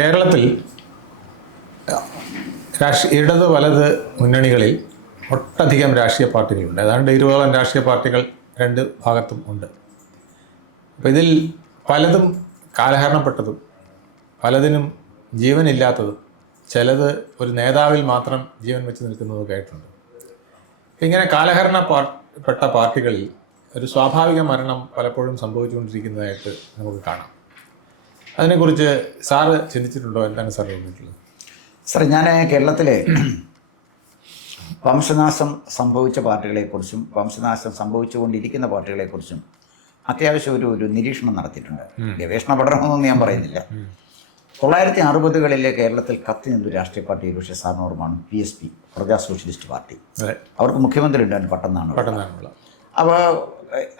കേരളത്തിൽ ഇടത് വലത് മുന്നണികളിൽ ഒട്ടധികം രാഷ്ട്രീയ പാർട്ടികളുണ്ട്. ഏതാണ്ട് 20ഓളം രാഷ്ട്രീയ പാർട്ടികൾ രണ്ട് ഭാഗത്തും ഉണ്ട്. അപ്പോൾ ഇതിൽ പലതും കാലഹരണപ്പെട്ടതും പലതിനും ജീവനില്ലാത്തതും ചിലത് ഒരു നേതാവിൽ മാത്രം ജീവൻ വെച്ച് നിൽക്കുന്നതൊക്കെ ആയിട്ടുണ്ട്. ഇങ്ങനെ കാലഹരണപ്പെട്ട പാർട്ടികളിൽ ഒരു സ്വാഭാവിക മരണം പലപ്പോഴും സംഭവിച്ചുകൊണ്ടിരിക്കുന്നതായിട്ട് നമുക്ക് കാണാം. അതിനെക്കുറിച്ച് സാറ് ചിന്തിച്ചിട്ടുണ്ടോ? എന്താണ് സാർ തോന്നിയിട്ടുള്ളത്? സാർ, ഞാൻ കേരളത്തിലെ വംശനാശം സംഭവിച്ച പാർട്ടികളെക്കുറിച്ചും വംശനാശം സംഭവിച്ചുകൊണ്ടിരിക്കുന്ന പാർട്ടികളെക്കുറിച്ചും അത്യാവശ്യം ഒരു നിരീക്ഷണം നടത്തിയിട്ടുണ്ട്. ഗവേഷണ പഠനമൊന്നും ഞാൻ പറയുന്നില്ല. 1960കളിലെ കേരളത്തിൽ കത്തി നിന്നൊരു രാഷ്ട്രീയ പാർട്ടി പക്ഷേ സാറിന് ഓർമ്മയാണ് PSP, പ്രജാ സോഷ്യലിസ്റ്റ് പാർട്ടി. അവർക്ക് മുഖ്യമന്ത്രി ഉണ്ടായിരുന്നു, പട്ടന്നാണ്. അപ്പോൾ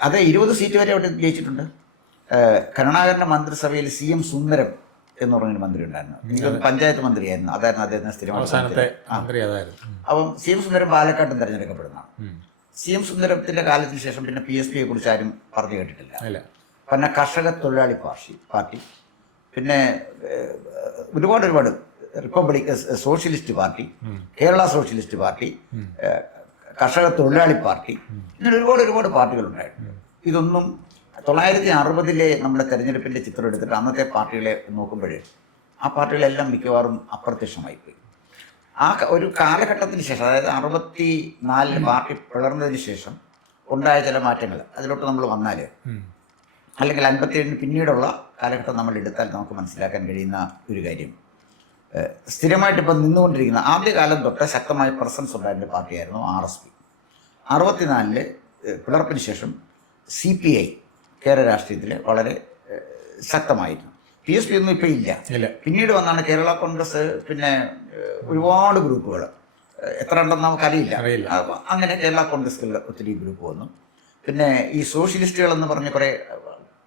അത് 20 സീറ്റ് വരെ അവിടെ ജയിച്ചിട്ടുണ്ട്. കരുണാകരൻ്റെ മന്ത്രിസഭയിൽ CM സുന്ദരം എന്ന് പറഞ്ഞൊരു മന്ത്രി ഉണ്ടായിരുന്നു. പഞ്ചായത്ത് മന്ത്രിയായിരുന്നു. അതായിരുന്നു അദ്ദേഹത്തിന് സ്ഥിരമായി. അപ്പം CM സുന്ദരം പാലക്കാട്ടും തിരഞ്ഞെടുക്കപ്പെടുന്നതാണ്. CM സുന്ദരത്തിന്റെ കാലത്തിന് ശേഷം പിന്നെ PSPയെ കുറിച്ച് ആരും പറഞ്ഞു കേട്ടിട്ടില്ല. പിന്നെ കർഷക തൊഴിലാളി പാർട്ടി, പിന്നെ ഒരുപാട് republic socialist party, Kerala socialist party, കർഷക തൊഴിലാളി പാർട്ടി, ഇങ്ങനെ ഒരുപാട് പാർട്ടികളുണ്ടായിട്ടുണ്ട്. ഇതൊന്നും 1960ലെ നമ്മുടെ തെരഞ്ഞെടുപ്പിൻ്റെ ചിത്രം എടുത്തിട്ട് അന്നത്തെ പാർട്ടികളെ നോക്കുമ്പോൾ ആ പാർട്ടികളെല്ലാം മിക്കവാറും അപ്രത്യക്ഷമായിപ്പോയി. ആ ഒരു കാലഘട്ടത്തിന് ശേഷം, അതായത് 64 പാർട്ടി പിളർന്നതിന് ശേഷം ഉണ്ടായ ചില മാറ്റങ്ങൾ അതിലോട്ട് നമ്മൾ വന്നാൽ, അല്ലെങ്കിൽ 57 പിന്നീടുള്ള കാലഘട്ടം നമ്മൾ എടുത്താൽ നമുക്ക് മനസ്സിലാക്കാൻ കഴിയുന്ന ഒരു കാര്യം, സ്ഥിരമായിട്ട് ഇപ്പം നിന്നുകൊണ്ടിരിക്കുന്ന ആദ്യകാലം തൊട്ട് ശക്തമായ പ്രസൻസ് ഉണ്ടായിരുന്ന പാർട്ടിയായിരുന്നു RSP. 64 പിളർപ്പിന് ശേഷം CPI കേരള രാഷ്ട്രീയത്തിൽ വളരെ ശക്തമായിരുന്നു. PSP ഒന്നും ഇപ്പം ഇല്ല. പിന്നീട് വന്നാണ് കേരള കോൺഗ്രസ്, പിന്നെ ഒരുപാട് ഗ്രൂപ്പുകൾ, എത്ര ഉണ്ടെന്ന് നമുക്കറിയില്ല. അങ്ങനെ കേരള കോൺഗ്രസ് ഒത്തിരി ഗ്രൂപ്പ് വന്നു. പിന്നെ ഈ സോഷ്യലിസ്റ്റുകൾ എന്ന് പറഞ്ഞ കുറേ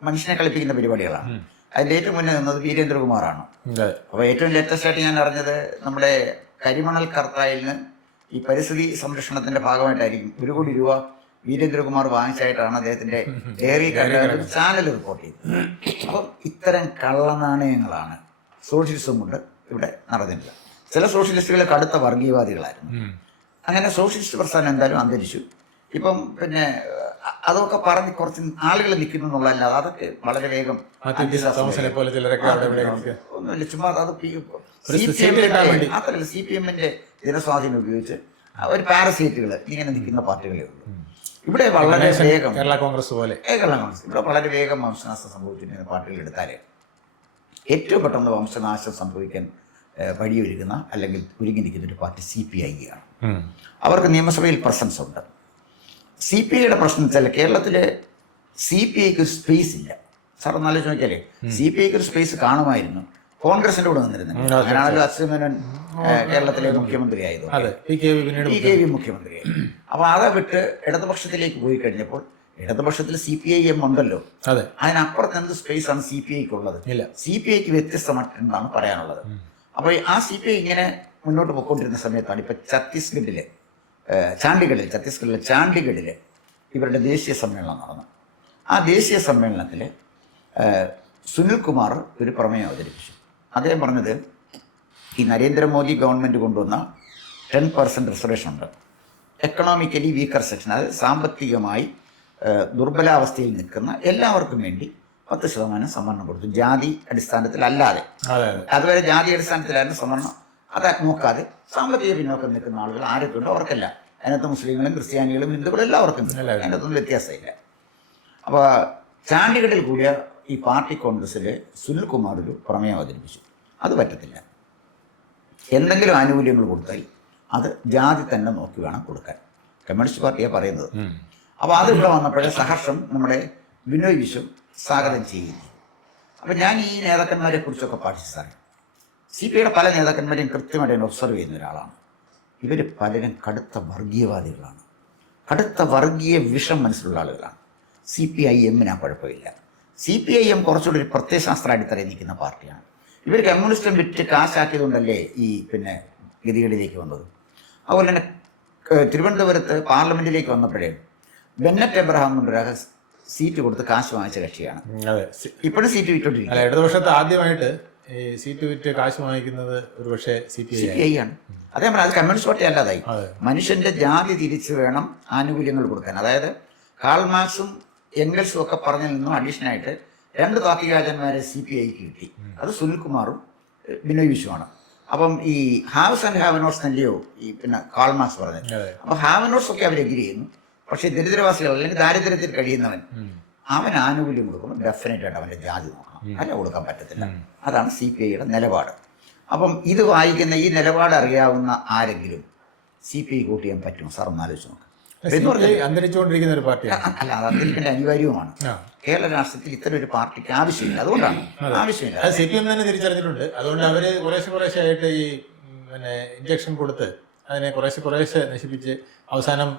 മനുഷ്യനെ കളിപ്പിക്കുന്ന പരിപാടികളാണ്. അതിൻ്റെ ഏറ്റവും മുന്നേ നിന്നത് വീരേന്ദ്രകുമാറാണ്. അപ്പോൾ ഏറ്റവും ലേറ്റസ്റ്റ് ആയിട്ട് ഞാൻ അറിഞ്ഞത് നമ്മുടെ കരിമണൽ കർത്തായിലിന് ഈ പരിസ്ഥിതി സംരക്ഷണത്തിന്റെ ഭാഗമായിട്ടായിരിക്കും 1 കോടി രൂപ വീരേന്ദ്രകുമാർ വാങ്ങിച്ചായിട്ടാണ് അദ്ദേഹത്തിന്റെ ഡയറി ഒരു ചാനൽ റിപ്പോർട്ട് ചെയ്തത്. അപ്പം ഇത്തരം കള്ളനാണയങ്ങളാണ് സോഷ്യലിസം കൊണ്ട് ഇവിടെ നടന്നിട്ടുള്ളത്. ചില സോഷ്യലിസ്റ്റുകൾ കടുത്ത വർഗീയവാദികളായിരുന്നു. അങ്ങനെ സോഷ്യലിസ്റ്റ് പ്രസ്ഥാനം എന്തായാലും അന്തരിച്ചു. ഇപ്പം പിന്നെ അതൊക്കെ പറഞ്ഞ് കുറച്ച് ആളുകൾ നിൽക്കുന്നു എന്നുള്ളതല്ലാതെ അതൊക്കെ വളരെ വേഗം ഒന്നുമില്ല. ചുമ്മാ അത് മാത്രമല്ല, CPM-ന്റെ ജനസ്വാധീനം ഉപയോഗിച്ച് ഒരു പാരസൈറ്റുകൾ ഇങ്ങനെ നിൽക്കുന്ന പാർട്ടികളേ ഉള്ളൂ. ഇവിടെ വളരെ വേഗം കേരള കോൺഗ്രസ് ഇവിടെ വളരെ വേഗം വംശനാശം സംഭവിച്ചിരിക്കുന്ന പാർട്ടികൾ എടുത്താൽ ഏറ്റവും പെട്ടെന്ന് വംശനാശം സംഭവിക്കാൻ വഴിയൊരുക്കുന്ന അല്ലെങ്കിൽ ഒരുങ്ങി ഒരു പാർട്ടി CPI ആണ്. അവർക്ക് നിയമസഭയിൽ പ്രസൻസ് ഉണ്ട്. CPIയുടെ പ്രശ്നം വെച്ചാൽ കേരളത്തിലെ CPIക്ക് സ്പേസ് ഇല്ല. സാർ നല്ല ചോദിച്ചാലേ CPIക്ക് ഒരു സ്പേസ് കാണുമായിരുന്നു. കോൺഗ്രസിന്റെ കൂടെ നിന്നിരുന്നു. അങ്ങനെയാണല്ലോ അച്യുതമേനോൻ കേരളത്തിലെ മുഖ്യമന്ത്രി ആയതുകൊണ്ട് PKV മുഖ്യമന്ത്രിയായി. അപ്പോൾ അത് വിട്ട് ഇടതുപക്ഷത്തിലേക്ക് പോയി കഴിഞ്ഞപ്പോൾ ഇടതുപക്ഷത്തിൽ CPIM ഉണ്ടല്ലോ, അതിനപ്പുറത്ത് എന്ത് സ്പേസ് ആണ് CPIക്ക് ഉള്ളത്? CPIക്ക് വ്യത്യസ്തമായിട്ടാണ് പറയാനുള്ളത്. അപ്പോൾ ആ CPI ഇങ്ങനെ മുന്നോട്ട് പോയിക്കൊണ്ടിരുന്ന സമയത്താണ് ഇപ്പൊ ഛത്തീസ്ഗഡിലെ ചാണ്ഡിഗഡിലെ ഇവരുടെ ദേശീയ സമ്മേളനം നടന്നു. ആ ദേശീയ സമ്മേളനത്തിൽ സുനിൽകുമാർ ഒരു പ്രമേയം അവതരിപ്പിച്ചു. അദ്ദേഹം പറഞ്ഞത്, ഈ നരേന്ദ്രമോദി ഗവൺമെൻറ് കൊണ്ടുവന്ന 10% റിസർവേഷൻ ഉണ്ട്, എക്കണോമിക്കലി വീക്കർ സെക്ഷൻ, അതായത് സാമ്പത്തികമായി ദുർബലാവസ്ഥയിൽ നിൽക്കുന്ന എല്ലാവർക്കും വേണ്ടി 10% സംവരണം കൊടുത്തു. ജാതി അടിസ്ഥാനത്തിലല്ലാതെ, അതുവരെ ജാതി അടിസ്ഥാനത്തിലായിരുന്നു സംവരണം. അത് നോക്കാതെ സാമ്പത്തിക പിന്നോക്കം നിൽക്കുന്ന ആളുകൾ ആരൊക്കെയുണ്ടോ അവർക്കല്ല. അതിനകത്ത് മുസ്ലിങ്ങളും ക്രിസ്ത്യാനികളും ഹിന്ദുക്കളും എല്ലാവർക്കും അതിനകത്തൊന്നും വ്യത്യാസമില്ല. അപ്പോൾ ചാണ്ഡിഗഡിൽ കൂടിയ ഈ പാർട്ടി കോൺഗ്രസ്സിലെ സുനിൽകുമാർ ഒരു പ്രമേയം അവതരിപ്പിച്ചു. അത് പറ്റത്തില്ല, എന്തെങ്കിലും ആനുകൂല്യങ്ങൾ കൊടുത്താൽ അത് ജാതി തന്നെ നോക്കി വേണം കൊടുക്കാൻ. കമ്മ്യൂണിസ്റ്റ് പാർട്ടിയാണ് പറയുന്നത്. അപ്പോൾ അതിവിടെ വന്നപ്പോഴേ സഹർഷം നമ്മുടെ ബിനോയ് വിശ്വം സ്വാഗതം ചെയ്യുന്നു. അപ്പം ഞാൻ ഈ നേതാക്കന്മാരെ കുറിച്ചൊക്കെ പഠിച്ചു സാറേ. CPIയുടെ പല നേതാക്കന്മാരെയും കൃത്യമായിട്ട് ഒബ്സർവ് ചെയ്യുന്ന ഒരാളാണ്. ഇവർ പലരും കടുത്ത വർഗീയവാദികളാണ്, കടുത്ത വർഗീയ വിഷം മനസ്സിലുള്ള ആളുകളാണ്. CPIM-ന് ആ കുഴപ്പമില്ല. CPIM കുറച്ചുകൂടി ഒരു പ്രത്യയശാസ്ത്ര അടിത്തറയിൽ നിൽക്കുന്ന പാർട്ടിയാണ്. ഇവർ കമ്മ്യൂണിസ്റ്റും വിറ്റ് കാശാക്കിയതുകൊണ്ടല്ലേ ഈ പിന്നെ ഗതികളിലേക്ക് വന്നത്. അതുപോലെ തന്നെ തിരുവനന്തപുരത്ത് പാർലമെന്റിലേക്ക് വന്നപ്പോഴേ ബെന്നറ്റ് എബ്രഹാം എന്നൊരു സീറ്റ് കൊടുത്ത് കാശ് വാങ്ങിച്ച കക്ഷിയാണ്. ഇപ്പോഴും സീറ്റ് വിറ്റോണ്ടിരിക്കും. ഇടതുപക്ഷത്ത് ആദ്യമായിട്ട് ഈ സീറ്റ് വിറ്റ് കാശ് വാങ്ങിക്കുന്നത് ഒരു പക്ഷേ CPI ആണ്. അതേ പറഞ്ഞാൽ അത് കമ്മ്യൂണിസ്റ്റ് പാർട്ടി അല്ലാതായി. മനുഷ്യന്റെ ജാതി തിരിച്ചു വേണം ആനുകൂല്യങ്ങൾ കൊടുക്കാൻ. അതായത് കാൾ മാർക്സും എംഗൽസും ഒക്കെ പറഞ്ഞതിൽ നിന്നും അഡീഷനായിട്ട് 2 താത്വികാചാര്യന്മാരെ CPIക്ക് കിട്ടി. അത് സുനിൽകുമാറും ബിനോയ് വിശ്വമാണ്. അപ്പം ഈ ഹാവ്സ് ആൻഡ് ഹാവനോട്സ് എന്നല്ലയോ ഈ പിന്നെ കാൾ മാർക്സ് പറഞ്ഞത്. അപ്പം ഹാവനോട്സ് ഒക്കെ അവർ എഗ്രി ചെയ്യുന്നു. പക്ഷേ ദരിദ്രവാസികൾ അല്ലെങ്കിൽ ദാരിദ്ര്യത്തിൽ കഴിയുന്നവൻ അവൻ ആനുകൂല്യം കൊടുക്കുമ്പോൾ ഡെഫിനറ്റ് ആയിട്ട് അവൻ്റെ ജാതി നോക്കണം, അല്ല കൊടുക്കാൻ പറ്റത്തില്ല. അതാണ് CPIയുടെ നിലപാട്. അപ്പം ഇത് വായിക്കുന്ന ഈ നിലപാട് അറിയാവുന്ന ആരെങ്കിലും CPI വോട്ട് ചെയ്യാൻ പറ്റുമോ സാർ ഒന്ന് ആലോചിച്ച് നോക്കാം. അന്തരിച്ചുകൊണ്ടിരിക്കുന്ന ഒരു പാർട്ടിയാണ്. അല്ല, അത് അന്തരിക്കേണ്ട അനിവാര്യവുമാണ്. കേരള രാഷ്ട്രത്തിൽ ഇത്തരം ഒരു പാർട്ടിക്ക് ആവശ്യമില്ല. അതുകൊണ്ടാണ് ആവശ്യമില്ല. CPM തന്നെ തിരിച്ചറിഞ്ഞിട്ടുണ്ട്. അതുകൊണ്ട് അവര് കുറേശ്ശെ ആയിട്ട് ഈ പിന്നെ ഇഞ്ചക്ഷൻ കൊടുത്ത് അതിനെ കുറേശ്ശെ നശിപ്പിച്ച് അവസാനം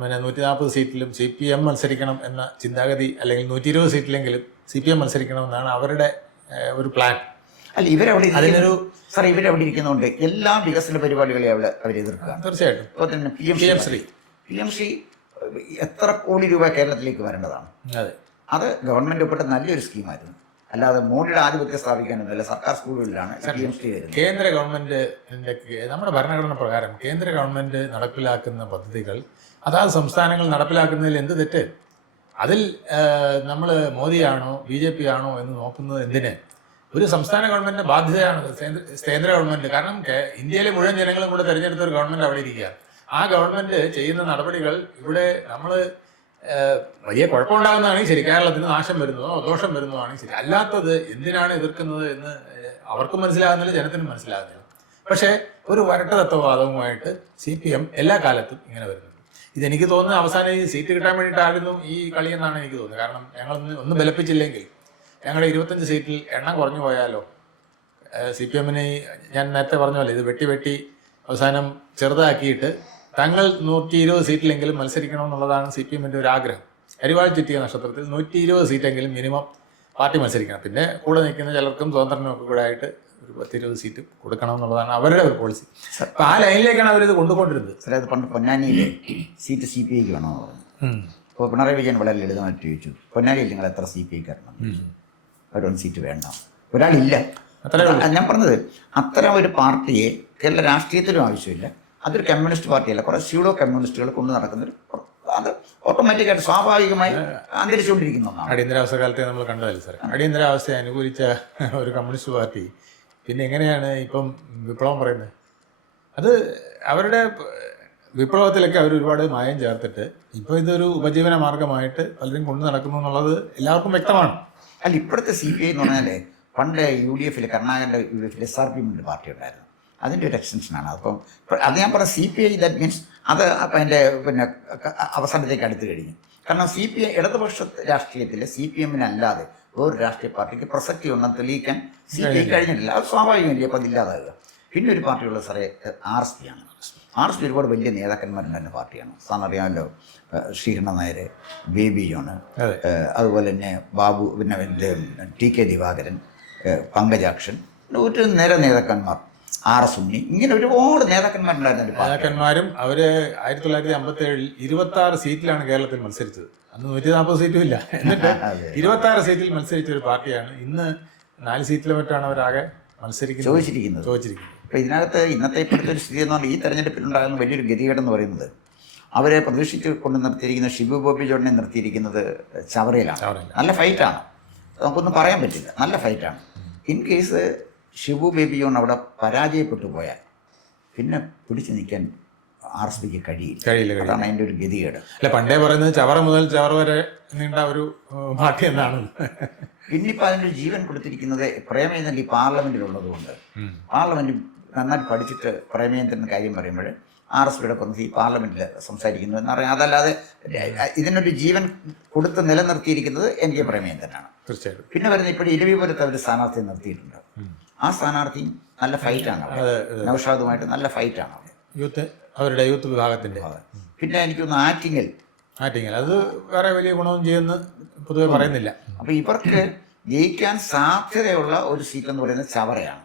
140 സീറ്റിലും CPM മത്സരിക്കണം എന്ന ചിന്താഗതി, അല്ലെങ്കിൽ 120 സീറ്റിലെങ്കിലും CPM മത്സരിക്കണം എന്നാണ് അവരുടെ ഒരു പ്ലാൻ. അല്ല, ഇവരവിടെ അതിനൊരു സാർ ഇവരവിടെ ഇരിക്കുന്നതുകൊണ്ട് എല്ലാ വികസന പരിപാടികളെയും അവർ എതിർക്കുക. തീർച്ചയായിട്ടും. ഇപ്പോൾ തന്നെ PM ശ്രീ എത്ര കോടി രൂപ കേരളത്തിലേക്ക് വരേണ്ടതാണ്. അത് ഗവൺമെന്റ് ഒപ്പിട്ട നല്ലൊരു സ്കീമായിരുന്നു. അല്ലാതെ മോഡിയുടെ ആധിപത്യം സ്ഥാപിക്കാനൊന്നുമില്ല. സർക്കാർ സ്കൂളുകളിലാണ് PM ശ്രീ വരുന്നത്. കേന്ദ്ര ഗവൺമെന്റ് നമ്മുടെ ഭരണഘടന പ്രകാരം കേന്ദ്ര ഗവൺമെന്റ് നടപ്പിലാക്കുന്ന പദ്ധതികൾ അതാത് സംസ്ഥാനങ്ങൾ നടപ്പിലാക്കുന്നതിൽ എന്ത് തെറ്റ്? അതിൽ നമ്മൾ മോദിയാണോ BJP ആണോ എന്ന് നോക്കുന്നത് എന്തിന്? ഒരു സംസ്ഥാന ഗവൺമെന്റിന്റെ ബാധ്യതയാണ് കേന്ദ്ര ഗവൺമെന്റ്. കാരണം ഇന്ത്യയിലെ മുഴുവൻ ജനങ്ങളും കൂടെ തെരഞ്ഞെടുത്ത ഒരു ഗവൺമെന്റ് അവിടെ ഇരിക്കുക. ആ ഗവൺമെന്റ് ചെയ്യുന്ന നടപടികൾ ഇവിടെ നമ്മൾ വലിയ കുഴപ്പമുണ്ടാകുന്നതാണെങ്കിൽ ശരി, കേരളത്തിന് നാശം വരുന്നതോ ദോഷം വരുന്നതാണെങ്കിൽ ശരി, അല്ലാത്തത് എന്തിനാണ് എതിർക്കുന്നത് എന്ന് അവർക്കും മനസ്സിലാകുന്നില്ല, ജനത്തിനും മനസ്സിലാകുന്നില്ല. പക്ഷേ ഒരു വരട്ട തത്വവാദവുമായിട്ട് CPM എല്ലാ കാലത്തും ഇങ്ങനെ വരുന്നുണ്ട്. ഇതെനിക്ക് തോന്നുന്നത് അവസാനം ഈ സീറ്റ് കിട്ടാൻ വേണ്ടിയിട്ടായിരുന്നു ഈ കളിയെന്നാണ് എനിക്ക് തോന്നുന്നത്. കാരണം ഒന്നും ബലപ്പിച്ചില്ലെങ്കിൽ ഞങ്ങളുടെ 25 സീറ്റിൽ എണ്ണം കുറഞ്ഞു പോയാലോ? CPMന് ഞാൻ നേരത്തെ പറഞ്ഞ പോലെ ഇത് വെട്ടി അവസാനം ചെറുതാക്കിയിട്ട് തങ്ങൾ 120 സീറ്റിലെങ്കിലും മത്സരിക്കണമെന്നുള്ളതാണ് CPMന്റെ ഒരു ആഗ്രഹം. അരിവാൾ ചുറ്റിയ നക്ഷത്രത്തിൽ 120 സീറ്റെങ്കിലും മിനിമം പാർട്ടി മത്സരിക്കണം. പിന്നെ കൂടെ നിൽക്കുന്ന ചിലർക്കും സ്വതന്ത്രനും ഒക്കെ കൂടെ ആയിട്ട് ഒരു 10-20 സീറ്റ് കൊടുക്കണം എന്നുള്ളതാണ് അവരുടെ ഒരു പോളിസി. അപ്പോൾ ആ ലൈനിലേക്കാണ് അവരിത് കൊണ്ടുകൊണ്ടിരുന്നത്. സാറേ, അത് പണ്ട് പൊന്നാനിയിലെ സീറ്റ് CPIക്ക് വേണമെന്ന് പറഞ്ഞു. അപ്പോൾ പിണറായി വിജയൻ വളരെ ലളിതമായിട്ട് ചോദിച്ചു, പൊന്നാനിയിൽ നിങ്ങൾ എത്ര CPIക്കാരണം? ഒരു സീറ്റ് വേണ്ട, ഒരാളില്ല. ഞാൻ പറഞ്ഞത് അത്തരം ഒരു പാർട്ടിയെ കേരള രാഷ്ട്രീയത്തിലും ആവശ്യമില്ല. അതൊരു കമ്മ്യൂണിസ്റ്റ് പാർട്ടിയല്ല. കുറേ സ്യൂഡോ കമ്മ്യൂണിസ്റ്റുകൾ കൊണ്ട് നടക്കുന്നൊരു, അത് ഓട്ടോമാറ്റിക്കായിട്ട് സ്വാഭാവികമായി അന്തരിച്ചുകൊണ്ടിരിക്കുന്ന ഒന്നാണ്. അടിയന്തരാവസ്ഥ കാലത്തെ നമ്മൾ കണ്ടതല്ലേ സാർ? അടിയന്തരാവസ്ഥയെ അനുകൂലിച്ച ഒരു കമ്മ്യൂണിസ്റ്റ് പാർട്ടി പിന്നെ എങ്ങനെയാണ് ഇപ്പം വിപ്ലവം പറയുന്നത്? അത് അവരുടെ വിപ്ലവത്തിലൊക്കെ അവർ ഒരുപാട് മായം ചേർത്തിട്ട് ഇപ്പോൾ ഇതൊരു ഉപജീവന മാർഗമായിട്ട് പലരും കൊണ്ടു നടക്കുന്നു എന്നുള്ളത് എല്ലാവർക്കും വ്യക്തമാണ്. അല്ല, ഇപ്പോഴത്തെ CPI എന്ന് പറഞ്ഞാൽ പണ്ട് UDFിൽ കർണാടകയുടെ UDFിൽ SRP പാർട്ടി ഉണ്ടായിരുന്നു. അതിൻ്റെ ഒരു എക്സ്റ്റൻഷനാണ്. അപ്പം അത് ഞാൻ പറഞ്ഞ CPI ദാറ്റ് മീൻസ് അത് അതിൻ്റെ പിന്നെ അവസാനത്തേക്ക് അടുത്ത് കഴിഞ്ഞു. കാരണം CPI ഇടതുപക്ഷ രാഷ്ട്രീയത്തിൽ CPMനല്ലാതെ വേറൊരു രാഷ്ട്രീയ പാർട്ടിക്ക് പ്രസക്തി ഉണ്ടെന്ന് തെളിയിക്കാൻ CPI കഴിഞ്ഞിട്ടില്ല. അത് സ്വാഭാവികമല്ലേ അപ്പം അതില്ലാതാകുക. പിന്നെ ഒരു പാർട്ടിയുള്ള സാറേ RSP ആണ്. RSP ഒരുപാട് വലിയ നേതാക്കന്മാരുണ്ടായിരുന്ന പാർട്ടിയാണ്. സാറിന് അറിയാമല്ലോ, ശ്രീകണ്ഠൻ നായർ, ബേബി ജോണ്, അതുപോലെ തന്നെ ബാബു, പിന്നെ TK ദിവാകരൻ, പങ്കജാക്ഷൻ, ഒരു നിര നേതാക്കന്മാർ, RS ഉണ്ണി, ഇങ്ങനെ ഒരുപാട് നേതാക്കന്മാരുണ്ടായിരുന്ന നേതാക്കന്മാരും. അവര് 1957 26 സീറ്റിലാണ് കേരളത്തിൽ മത്സരിച്ചത്. അന്ന് 140 സീറ്റും ഇല്ല. എന്നിട്ട് 26 സീറ്റിൽ മത്സരിച്ച ഒരു പാർട്ടിയാണ് ഇന്ന് 4 സീറ്റിലും മറ്റാണ് അവരാകെ ചോദിച്ചിരിക്കുന്നത്. അപ്പോൾ ഇതിനകത്ത് ഇപ്പോഴത്തെ ഒരു സ്ഥിതി എന്ന് പറഞ്ഞാൽ ഈ തെരഞ്ഞെടുപ്പിലുണ്ടാകുന്ന വലിയൊരു ഗതികേടെന്ന് പറയുന്നത്, അവരെ പ്രതീക്ഷിച്ച് കൊണ്ട് നിർത്തിയിരിക്കുന്ന ഷിബു ബോബി ജോണിനെ നിർത്തിയിരിക്കുന്നത് ചവറയിലാണ്. നല്ല ഫൈറ്റാണ്, നമുക്കൊന്നും പറയാൻ പറ്റില്ല, നല്ല ഫൈറ്റാണ്. ഇൻ കേസ് ഷിബു ബേബി ജോൺ അവിടെ പരാജയപ്പെട്ടു പോയാൽ പിന്നെ പിടിച്ചു നിൽക്കാൻ RSPക്ക് കഴിയില്ല. അതാണ് അതിൻ്റെ ഒരു ഗതികേട്. അല്ല, പണ്ടേ പറയുന്നത് ചവറ മുതൽ ചവറ വരെ നീണ്ട ഒരു പാർട്ടി എന്നാണ്. പിന്നിപ്പോൾ അതിനൊരു ജീവൻ കൊടുത്തിരിക്കുന്നത് പ്രേമേന്ദ്രൻ ഈ പാർലമെന്റിലുള്ളതുകൊണ്ട്. പാർലമെന്റ് നന്നായിട്ട് പഠിച്ചിട്ട് പ്രേമേന്ദ്രൻ കാര്യം പറയുമ്പോൾ RSPയുടെ പ്രതിനിധി പാർലമെന്റിൽ സംസാരിക്കുന്നു എന്നറിയാം. അതല്ലാതെ ഇതിനൊരു ജീവൻ കൊടുത്ത് നിലനിർത്തിയിരിക്കുന്നത് എനിക്ക് പ്രേമേന്ദ്രനാണ്. തീർച്ചയായിട്ടും. പിന്നെ വരുന്ന ഇപ്പോഴും ഇരവിപുരത്ത് അവർ സ്ഥാനാർത്ഥിയെ നിർത്തിയിട്ടുണ്ട്. ആ സ്ഥാനാർത്ഥി നല്ല ഫൈറ്റാണ്, നൗഷാദുമായിട്ട് നല്ല ഫൈറ്റാണ് അവരുടെ യൂത്ത് വിഭാഗത്തിന്റെ. പിന്നെ എനിക്കൊന്ന് ആറ്റിങ്ങൽ അത് വേറെ വലിയ ഗുണവും ചെയ്യുമെന്ന് പൊതുവെ പറയുന്നില്ല. അപ്പോൾ ഇവർക്ക് ജയിക്കാൻ സാധ്യതയുള്ള ഒരു സീറ്റ് എന്ന് പറയുന്നത് ചവറയാണ്.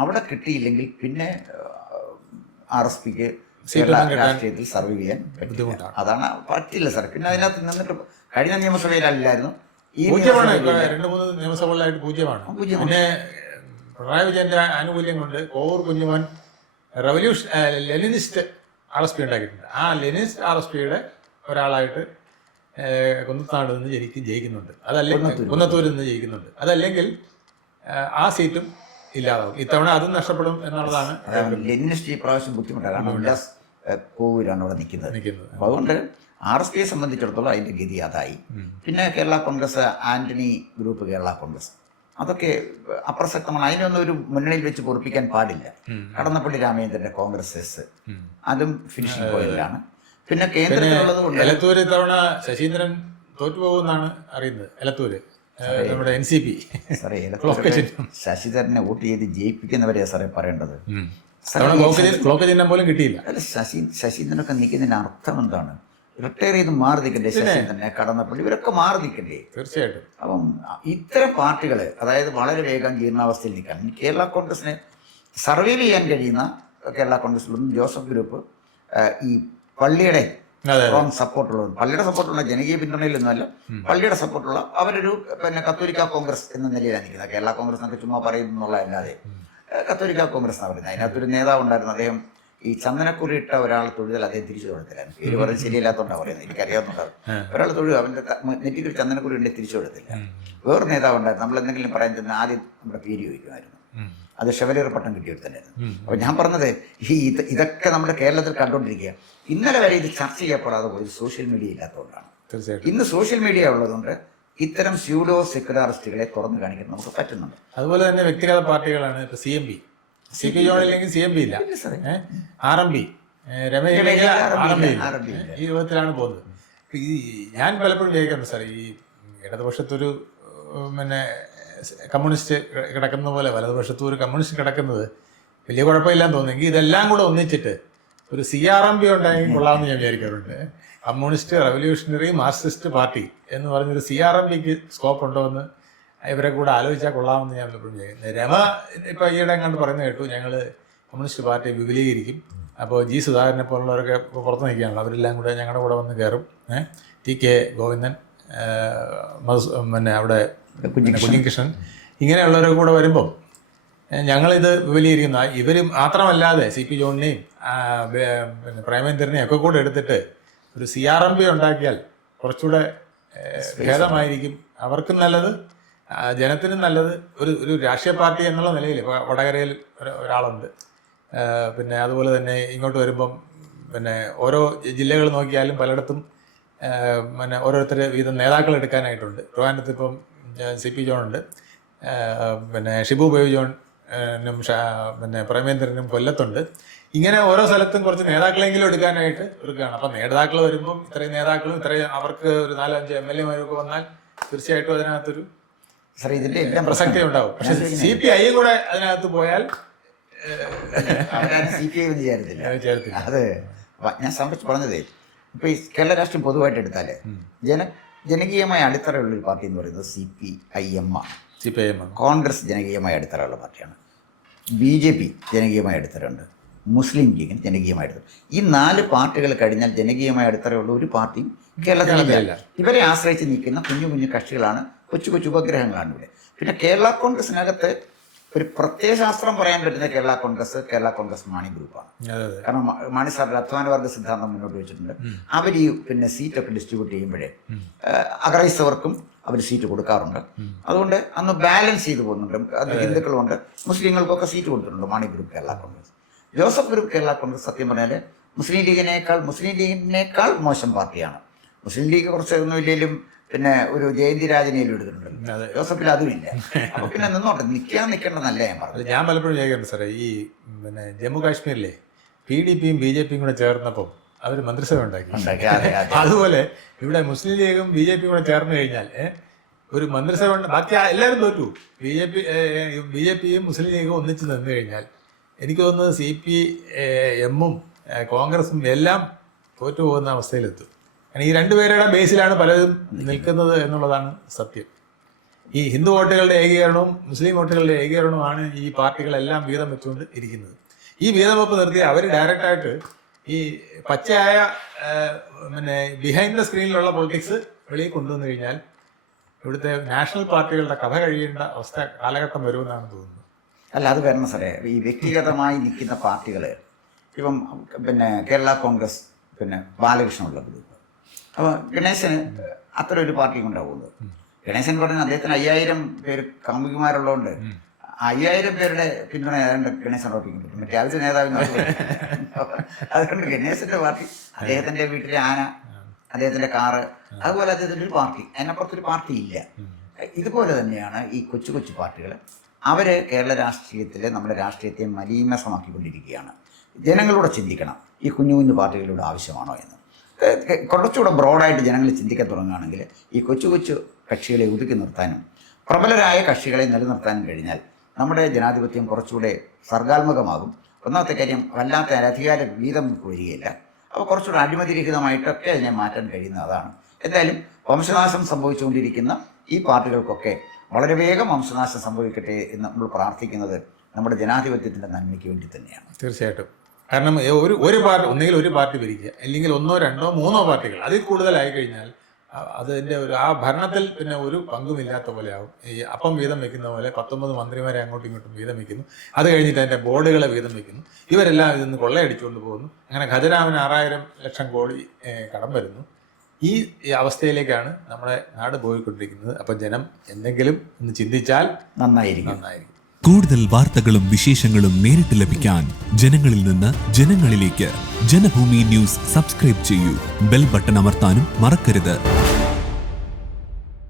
അവിടെ കിട്ടിയില്ലെങ്കിൽ പിന്നെ RSPക്ക് രാഷ്ട്രീയത്തിൽ സർവൈവ് ചെയ്യാൻ ബുദ്ധിമുട്ടാണ്. അതാണ് പറ്റില്ല സാർ. പിന്നെ അതിനകത്ത് നിന്നിട്ട് കഴിഞ്ഞ നിയമസഭയിലല്ലായിരുന്നു, ഈ 2-3 നിയമസഭകളിലായിട്ട് 0. പിന്നെ പിണറായി വിജയന്റെ ആനുകൂല്യം കൊണ്ട് കോവൂർ കുഞ്ഞുമോൻ ലെനിനിസ്റ്റ് RSP ഉണ്ടാക്കിയിട്ടുണ്ട്. ആ ലെനിനിസ്റ്റ് RSPയുടെ ഒരാളായിട്ട് കുന്നത്താട് നിന്ന് ജയിക്കുന്നുണ്ട്. അതല്ലെങ്കിൽ കുന്നത്തൂരിൽ നിന്ന് ജയിക്കുന്നുണ്ട്. അതല്ലെങ്കിൽ ആ സീറ്റും ഇല്ലാതാവും. ഇത്തവണ അതും നഷ്ടപ്പെടും എന്നുള്ളതാണ്. ലെനിനിസ്റ്റ് ഈ പ്രാവശ്യം ബുദ്ധിമുട്ടാണ്. കാരണം ഉല്ലാസ് കോവൂരാണ് അവിടെ നിൽക്കുന്നത്. അപ്പോൾ അതുകൊണ്ട് RSPയെ സംബന്ധിച്ചിടത്തോളം അതിൻ്റെ ഗതി അതായി. പിന്നെ കേരള കോൺഗ്രസ്, ആന്റണി ഗ്രൂപ്പ് കേരള കോൺഗ്രസ്, അതൊക്കെ അപ്രസക്തമാണ്. അതിനൊന്നും ഒരു മുന്നണിയിൽ വെച്ച് പൊറുപ്പിക്കാൻ പാടില്ല. കടന്നപ്പള്ളി രാമചന്ദ്രന്റെ കോൺഗ്രസ് അതും ഫിനിഷിംഗ് പോയിന്റിലാണ്. പിന്നെ കേന്ദ്രത്തിലുള്ളത് കൊണ്ട് എലത്തൂര് ഇത്തവണ ശശീന്ദ്രൻ തോറ്റുപോകുമെന്നാണ് അറിയുന്നത്. എലത്തൂര് നമ്മുടെ NCP ശശിധരനെ വോട്ട് ചെയ്ത് ജയിപ്പിക്കുന്നവരെ സാറേ പറയേണ്ടത്. ക്ലോക്ക് ചിഹ്നം പോലും കിട്ടിയില്ല. അല്ല, ശശീന്ദ്രനൊക്കെ നിൽക്കുന്നതിന് അർത്ഥം എന്താണ്? റിട്ടയർ ചെയ്ത് മാറി നിൽക്കണ്ടേ? ശശീന്ദ്രനെ, കടന്നപ്പള്ളി, ഇവരൊക്കെ മാറി നിൽക്കണ്ടേ? തീർച്ചയായിട്ടും. അപ്പം ഇത്തരം പാർട്ടികൾ, അതായത് വളരെ വേഗം ജീർണാവസ്ഥയിൽ നിൽക്കാൻ കേരള കോൺഗ്രസിനെ സർവൈവ് ചെയ്യാൻ കഴിയുന്ന കേരള കോൺഗ്രസിലൊന്നും ജോസഫ് ഗ്രൂപ്പ് ഈ പള്ളിയുടെ സ്ട്രോങ് സപ്പോർട്ടുള്ള, പള്ളിയുടെ സപ്പോർട്ടുള്ള ജനകീയ പിന്തുണയിലൊന്നുമല്ല, പള്ളിയുടെ സപ്പോർട്ടുള്ള അവരൊരു കത്തോലിക്ക കോൺഗ്രസ് എന്ന നിലയിലാണ് നിൽക്കുന്നത്. കേരള കോൺഗ്രസ് എന്നൊക്കെ ചുമ്മാ പറയുന്നുള്ളതല്ലാതെ കത്തോലിക്ക കോൺഗ്രസ് എന്നാണ് പറയുന്നത്. അതിനകത്തൊരു നേതാവ് ഉണ്ടായിരുന്നു. അദ്ദേഹം ഈ ചന്ദനക്കുറി ഇട്ട ഒരാൾ തൊഴുതൽ അദ്ദേഹം തിരിച്ചു കൊടുത്തില്ല. പേര് പറഞ്ഞ് ശരിയല്ലാത്തതുകൊണ്ടാണ് പറയുന്നത്, എനിക്കറിയാവുന്നുണ്ടാവും. ഒരാൾ തൊഴുക, അവൻ്റെ നെറ്റിക്ക് ചന്ദനക്കുറി ഉണ്ടെങ്കിൽ തിരിച്ചു കൊടുത്തില്ല. വേറെ നേതാവ് ഉണ്ടായിരുന്നു. നമ്മൾ എന്തെങ്കിലും പറയാൻ ചെന്ന് ആദ്യം നമ്മുടെ പേര് ചോദിക്കുമായിരുന്നു. അത് ഷെവലിയർ പട്ടം കിട്ടിയത് തന്നെയായിരുന്നു. അപ്പോൾ ഞാൻ പറഞ്ഞത് ഇതൊക്കെ നമ്മുടെ കേരളത്തിൽ കണ്ടുകൊണ്ടിരിക്കുക. ഇന്നലെ വരെ ഇത് ചർച്ച ചെയ്യപ്പെടാതെ പോയി സോഷ്യൽ മീഡിയ ഇല്ലാത്തതുകൊണ്ടാണ്. ഇന്ന് സോഷ്യൽ മീഡിയ ഉള്ളതുകൊണ്ട് ഇത്തരം സ്യൂഡോ സെക്യുലറിസ്റ്റുകളെ തുറന്നു കാണിക്കാൻ നമുക്ക് പറ്റുന്നുണ്ട്. അതുപോലെ തന്നെ വ്യക്തിഗത പാർട്ടികളാണ്. ഇപ്പോൾ CMP, CP ജോൺ ഇല്ലെങ്കിൽ CMP ഇല്ല, RMP, രമേശ് RMP ഇല്ല. ഈ രൂപത്തിലാണ് പോകുന്നത്. ഞാൻ പലപ്പോഴും വിചാരിക്കാറുണ്ട് സാർ, ഈ ഇടതുപക്ഷത്തൊരു പിന്നെ കമ്മ്യൂണിസ്റ്റ് കിടക്കുന്ന പോലെ വലതുപക്ഷത്തും ഒരു കമ്മ്യൂണിസ്റ്റ് കിടക്കുന്നത് വലിയ കുഴപ്പമില്ലാന്ന് തോന്നുന്നെങ്കിൽ ഇതെല്ലാം കൂടെ ഒന്നിച്ചിട്ട് ഒരു CRMP ഉണ്ടായെങ്കിൽ കൊള്ളാമെന്ന് ഞാൻ വിചാരിക്കാറുണ്ട്. കമ്മ്യൂണിസ്റ്റ് റവല്യൂഷണറി മാർക്സിസ്റ്റ് പാർട്ടി എന്ന് പറഞ്ഞൊരു CRMPക്ക് സ്കോപ്പ് ഉണ്ടോ എന്ന് ഇവരെ കൂടെ ആലോചിച്ചാൽ കൊള്ളാമെന്ന് ഞാൻ എപ്പോഴും ചെയ്യുന്നത്. രമ ഇപ്പം ഈയിടെ കണ്ട് പറയുന്നത് കേട്ടു, ഞങ്ങൾ കമ്മ്യൂണിസ്റ്റ് പാർട്ടി വിപുലീകരിക്കും. അപ്പോൾ G. സുധാകരനെ പോലുള്ളവരൊക്കെ പുറത്ത് നിൽക്കുകയാണല്ലോ, അവരെല്ലാം കൂടെ ഞങ്ങളുടെ കൂടെ വന്ന് കയറും. TK ഗോവിന്ദൻ, പിന്നെ അവിടെ കുഞ്ഞികൃഷ്ണൻ, ഇങ്ങനെയുള്ളവരൊക്കെ കൂടെ വരുമ്പം ഞങ്ങളിത് വിപുലീകരിക്കുന്ന ഇവർ മാത്രമല്ലാതെ CP ജോണിനെയും പിന്നെ പ്രേമേന്ദ്രനെയും ഒക്കെ കൂടെ എടുത്തിട്ട് ഒരു CRMP ഉണ്ടാക്കിയാൽ കുറച്ചുകൂടെ ഭേദമായിരിക്കും. അവർക്കും നല്ലത്, ജനത്തിനും നല്ലത്. ഒരു രാഷ്ട്രീയ പാർട്ടി എന്നുള്ള നിലയിൽ ഇപ്പോൾ വടകരയിൽ ഒരാളുണ്ട്. പിന്നെ അതുപോലെ തന്നെ ഇങ്ങോട്ട് വരുമ്പം പിന്നെ ഓരോ ജില്ലകൾ നോക്കിയാലും പലയിടത്തും പിന്നെ ഓരോരുത്തർ വീതം നേതാക്കൾ എടുക്കാനായിട്ടുണ്ട്. ട്രിവാൻഡ്രത്ത് ഇപ്പം CP ജോണുണ്ട്, പിന്നെ ഷിബു ബേബി ജോണും പിന്നെ പ്രേമേന്ദ്രനും കൊല്ലത്തുണ്ട്. ഇങ്ങനെ ഓരോ സ്ഥലത്തും കുറച്ച് നേതാക്കളെങ്കിലും എടുക്കാനായിട്ട് ഒരുക്കുകയാണ്. അപ്പം നേതാക്കൾ വരുമ്പം ഇത്രയും നേതാക്കളും ഇത്രയും അവർക്ക് ഒരു 4-5 MLA-മാരൊക്കെ വന്നാൽ തീർച്ചയായിട്ടും അതിനകത്തൊരു പ്രസക്തി ഉണ്ടാവും. പക്ഷെ CPI കൂടെ അതിനകത്ത് പോയാൽ CPI ചേർത്തില്ല. അത് ഞാൻ സംബന്ധിച്ച് പറഞ്ഞതേ, ഇപ്പോൾ ഈ കേരള രാഷ്ട്രീയം പൊതുവായിട്ട് എടുത്താൽ ജനകീയമായ അടിത്തറയുള്ളൊരു പാർട്ടി എന്ന് പറയുന്നത് CPIM ആണ്. കോൺഗ്രസ് ജനകീയമായ അടിത്തറയുള്ള പാർട്ടിയാണ്. BJP ജനകീയമായ അടിത്തറയുണ്ട്. മുസ്ലിം ലീഗിന് ജനകീയമായ അടിത്തറ. ഈ 4 പാർട്ടികൾ കഴിഞ്ഞാൽ ജനകീയമായ അടിത്തറയുള്ള ഒരു പാർട്ടിയും കേരളത്തിലില്ല. ഇവരെ ആശ്രയിച്ച് നിൽക്കുന്ന കുഞ്ഞു കുഞ്ഞു കക്ഷികളാണ്, കൊച്ചു കൊച്ചു ഉപഗ്രഹങ്ങളാണ് ഇവിടെ. പിന്നെ കേരള കോൺഗ്രസിനകത്ത് ഒരു പ്രത്യയശാസ്ത്രം പറയാൻ പറ്റുന്ന കേരള കോൺഗ്രസ് മാണി ഗ്രൂപ്പാണ്. കാരണം മാണി സാറിന്റെ അധ്വാനവർഗ സിദ്ധാന്തം മുന്നോട്ട് വെച്ചിട്ടുണ്ട്. അവർ ഈ പിന്നെ സീറ്റൊക്കെ ഡിസ്ട്രിബ്യൂട്ട് ചെയ്യുമ്പോഴേ അഗ്രഹിച്ചവർക്കും അവർ സീറ്റ് കൊടുക്കാറുണ്ട്. അതുകൊണ്ട് അന്ന് ബാലൻസ് ചെയ്തു പോകുന്നുണ്ട്. അത് ഹിന്ദുക്കളുമുണ്ട്, മുസ്ലിങ്ങൾക്കൊക്കെ സീറ്റ് കൊടുത്തിട്ടുണ്ട് Mani group Kerala Congress. Joseph group Kerala Congress സത്യം പറഞ്ഞാൽ മുസ്ലിം ലീഗിനേക്കാൾ മോശം പാർട്ടിയാണ്. മുസ്ലിം ലീഗ് കുറച്ച് ഒന്നും ഇല്ലെങ്കിലും പിന്നെ ഒരു ജയന്തി രാജനെയും എടുത്തിട്ടുണ്ടല്ലോ, ജോസഫിൽ അതുമില്ല. അപ്പൊ പിന്നെ നിന്നോട്ടെ, നിൽക്കേണ്ടതല്ല ഞാൻ പറഞ്ഞു. ഞാൻ പലപ്പോഴും ചോദിക്കാറുണ്ട് സാറേ, ഈ പിന്നെ ജമ്മു കാശ്മീരിലെ PDPയും BJPയും കൂടെ ചേർന്നപ്പോൾ അവർ മന്ത്രിസഭ ഉണ്ടാക്കി. അതുപോലെ ഇവിടെ മുസ്ലിം ലീഗും BJPയും കൂടെ ചേർന്ന് കഴിഞ്ഞാൽ ഒരു മന്ത്രിസഭ ബാക്കി എല്ലാവരും തോറ്റു. BJPയും മുസ്ലിം ലീഗും ഒന്നിച്ച് നിന്ന് കഴിഞ്ഞാൽ എനിക്ക് തോന്നുന്നത് CPM-ഉം കോൺഗ്രസും എല്ലാം തോറ്റു പോകുന്ന അവസ്ഥയിലെത്തും. കാരണം ഈ രണ്ടുപേരുടെ ബേസിലാണ് പലരും നിൽക്കുന്നത് എന്നുള്ളതാണ് സത്യം. ഈ ഹിന്ദു വോട്ടുകളുടെ ഏകീകരണവും മുസ്ലിം വോട്ടുകളുടെ ഏകീകരണവുമാണ് ഈ പാർട്ടികളെല്ലാം വീതം വെച്ചുകൊണ്ട് ഇരിക്കുന്നത്. ഈ വീതം വെപ്പ് നിർത്തി അവർ ഡയറക്റ്റായിട്ട് ഈ പച്ചയായ പിന്നെ ബിഹൈൻഡ് ദ സ്ക്രീനിലുള്ള പൊളിറ്റിക്സ് വെളിയിൽ കൊണ്ടുവന്നു കഴിഞ്ഞാൽ ഇവിടുത്തെ നാഷണൽ പാർട്ടികളുടെ കഥ കഴിയേണ്ട കാലഘട്ടം വരുമെന്നാണ് തോന്നുന്നത്. അല്ല, അത് വരണം സാറേ. ഈ വ്യക്തിഗതമായി നിൽക്കുന്ന പാർട്ടികൾ, ഇപ്പം പിന്നെ കേരള കോൺഗ്രസ്, പിന്നെ ബാലകൃഷ്ണനുള്ള ഗ്രൂപ്പ്, അപ്പോൾ ഗണേശന് അത്ര ഒരു പാർട്ടി കൊണ്ടാവുന്നത്. ഗണേശൻ പറഞ്ഞ അദ്ദേഹത്തിന് 5000 പേര് കാമുകിമാരുള്ളതുകൊണ്ട് 5000 പേരുടെ പിന്തുണ ഏതാണ്ട് ഗണേശൻ ഉറപ്പിക്കാൻ പറ്റും. മറ്റേ രാജ്യ നേതാവിന് അതുകൊണ്ട് ഗണേശന്റെ പാർട്ടി, അദ്ദേഹത്തിന്റെ വീട്ടിലെ ആന, അദ്ദേഹത്തിന്റെ കാറ്, അതുപോലെ അദ്ദേഹത്തിന്റെ ഒരു പാർട്ടി, അതിനപ്പുറത്തൊരു പാർട്ടി ഇല്ല. ഇതുപോലെ തന്നെയാണ് ഈ കൊച്ചു കൊച്ചു പാർട്ടികൾ. അവർ കേരള രാഷ്ട്രീയത്തിൽ നമ്മുടെ രാഷ്ട്രീയത്തെ മലീമസമാക്കിക്കൊണ്ടിരിക്കുകയാണ്. ജനങ്ങളോട് ചിന്തിക്കണം, ഈ കുഞ്ഞു കുഞ്ഞു പാർട്ടികളിലൂടെ ആവശ്യമാണോ എന്ന്. കുറച്ചുകൂടെ ബ്രോഡായിട്ട് ജനങ്ങൾ ചിന്തിക്കാൻ തുടങ്ങുകയാണെങ്കിൽ ഈ കൊച്ചു കൊച്ചു കക്ഷികളെ ഒതുക്കി നിർത്താനും പ്രബലരായ കക്ഷികളെ നിലനിർത്താനും കഴിഞ്ഞാൽ നമ്മുടെ ജനാധിപത്യം കുറച്ചുകൂടെ സർഗാത്മകമാകും. ഒന്നാമത്തെ കാര്യം, വല്ലാത്ത അധികാര വീതം വരികയില്ല. അപ്പോൾ കുറച്ചുകൂടെ അഴിമതിരഹിതമായിട്ടൊക്കെ അതിനെ മാറ്റാൻ കഴിയുന്ന അതാണ്. എന്തായാലും വംശനാശം സംഭവിച്ചുകൊണ്ടിരിക്കുന്ന ഈ പാർട്ടികൾക്കൊക്കെ വളരെ വേഗം വംശനാശം സംഭവിക്കട്ടെ എന്ന് നമ്മൾ പ്രാർത്ഥിക്കുന്നത് നമ്മുടെ ജനാധിപത്യത്തിൻ്റെ നന്മയ്ക്ക് വേണ്ടി തന്നെയാണ്. തീർച്ചയായിട്ടും. കാരണം ഒരു പാർട്ടി, ഒന്നുകിൽ ഒരു പാർട്ടി ഭരിക്കുക, അല്ലെങ്കിൽ 1, 2, 3 പാർട്ടികൾ, അതിൽ കൂടുതലായി കഴിഞ്ഞാൽ അതിൻ്റെ ആ ഭരണത്തിൽ പിന്നെ ഒരു പങ്കുമില്ലാത്ത പോലെ ആവും. ഈ അപ്പം വീതം വെക്കുന്ന പോലെ 19 മന്ത്രിമാരെ അങ്ങോട്ടും ഇങ്ങോട്ടും വീതം വെക്കുന്നു. അത് കഴിഞ്ഞിട്ട് അതിൻ്റെ ബോർഡുകളെ വീതം വെക്കുന്നു. ഇവരെല്ലാം ഇതിന്ന് കൊള്ളയടിച്ചുകൊണ്ട് പോകുന്നു. അങ്ങനെ ഖജനാവിന് 6000 ലക്ഷം കോടി കടം വരുന്നു. ഈ അവസ്ഥയിലേക്കാണ് നമ്മുടെ നാട് പോയിക്കൊണ്ടിരിക്കുന്നത്. അപ്പം ജനം എന്തെങ്കിലും ഒന്ന് ചിന്തിച്ചാൽ നന്നായിരിക്കും. കൂടുതൽ വാർത്തകളും വിശേഷങ്ങളും നേരിട്ട് ലഭിക്കാൻ ജനങ്ങളിൽ നിന്ന് ജനങ്ങളിലേക്ക് ജനഭൂമി ന്യൂസ് സബ്സ്ക്രൈബ് ചെയ്യൂ. ബെൽ ബട്ടൺ അമർത്താനും മറക്കരുത്.